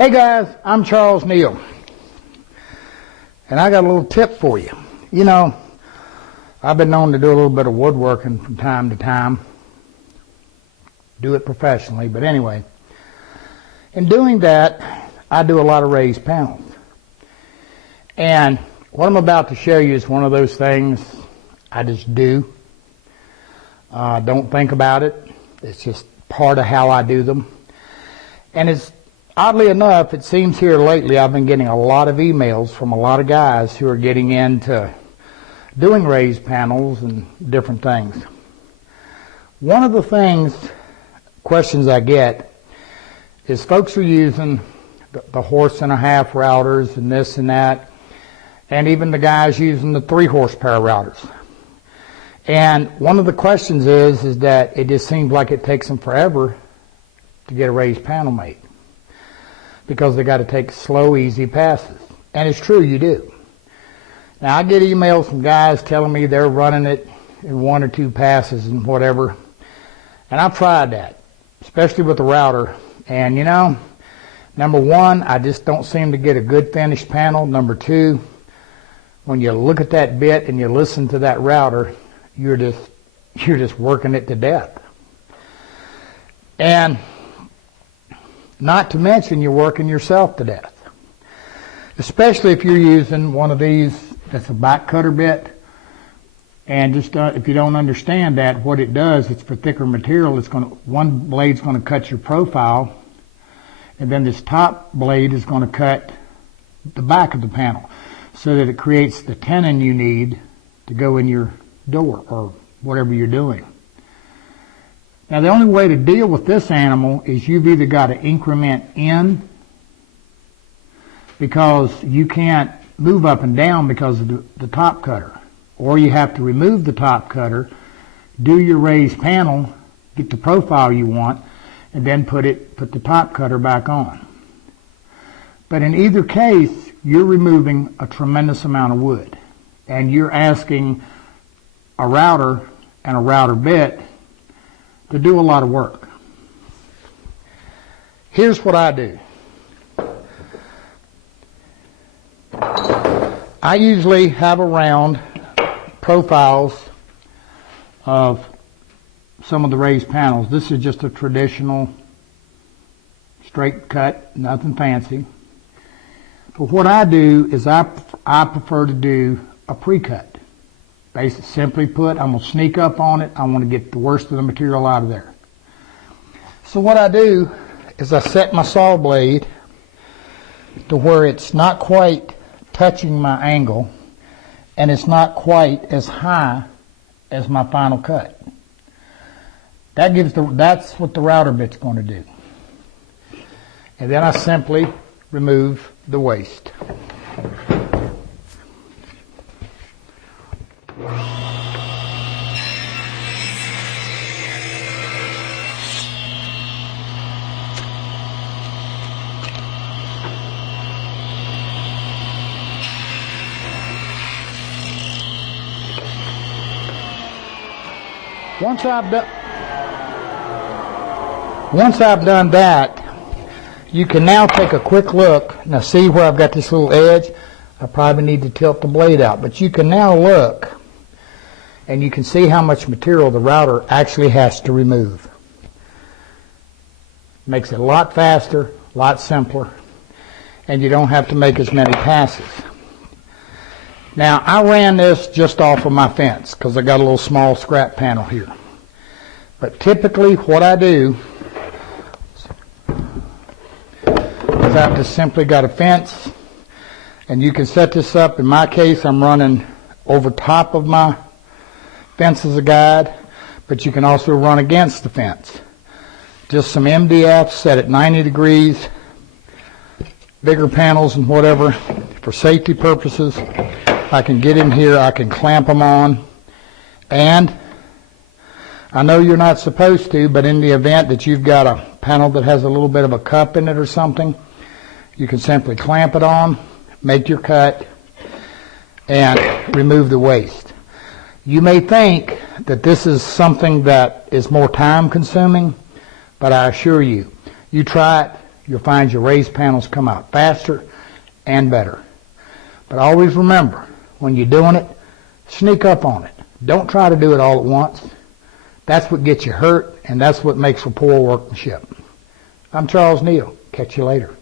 Hey guys, I'm Charles Neal, and I got a little tip for you. You know, I've been known to do a little bit of woodworking from time to time, do it professionally, but anyway, in doing that, I do a lot of raised panels. And what I'm about to show you is one of those things I just do. Don't think about it. It's just part of how I do them. And it's oddly enough, it seems here lately I've been getting a lot of emails from a lot of guys who are getting into doing raised panels and different things. One of the questions I get is folks are using the 1.5 horse routers and this and that, and even the guys using the 3 horsepower routers. And one of the questions is that it just seems like it takes them forever to get a raised panel made, because they got to take slow, easy passes. And it's true, you do. Now, I get emails from guys telling me they're running it in 1 or 2 passes and whatever. And I've tried that, especially with the router. And you know, number one, I just don't seem to get a good finished panel. Number two, when you look at that bit and you listen to that router, you're just working it to death. And not to mention you're working yourself to death. Especially if you're using one of these that's a back cutter bit. And just if you don't understand that, what it does, it's for thicker material. One blade's going to cut your profile, and then this top blade is going to cut the back of the panel, so that it creates the tenon you need to go in your door or whatever you're doing. Now, the only way to deal with this animal is you've either got to increment in, because you can't move up and down because of the top cutter, or you have to remove the top cutter, do your raised panel, get the profile you want, and then put the top cutter back on. But in either case, you're removing a tremendous amount of wood, and you're asking a router and a router bit to do a lot of work. Here's what I do. I usually have around profiles of some of the raised panels. This is just a traditional straight cut, nothing fancy. But what I do is I prefer to do a pre-cut. Basically, simply put, I'm going to sneak up on it. I want to get the worst of the material out of there. So what I do is I set my saw blade to where it's not quite touching my angle, and it's not quite as high as my final cut. That's what the router bit's going to do. And then I simply remove the waste. Once I've done that, you can now take a quick look. Now see where I've got this little edge? I probably need to tilt the blade out, but you can now look and you can see how much material the router actually has to remove. Makes it a lot faster, a lot simpler, and you don't have to make as many passes. Now, I ran this just off of my fence because I got a little small scrap panel here. But typically what I do is I've just simply got a fence, and you can set this up. In my case, I'm running over top of my fence as a guide, but you can also run against the fence. Just some MDF set at 90 degrees, bigger panels and whatever, for safety purposes. I can get in here, I can clamp them on, and I know you're not supposed to, but in the event that you've got a panel that has a little bit of a cup in it or something, you can simply clamp it on, make your cut, and remove the waste. You may think that this is something that is more time consuming, but I assure you, you try it, you'll find your raised panels come out faster and better. But always remember, when you're doing it, sneak up on it. Don't try to do it all at once. That's what gets you hurt, and that's what makes for poor workmanship. I'm Charles Neal. Catch you later.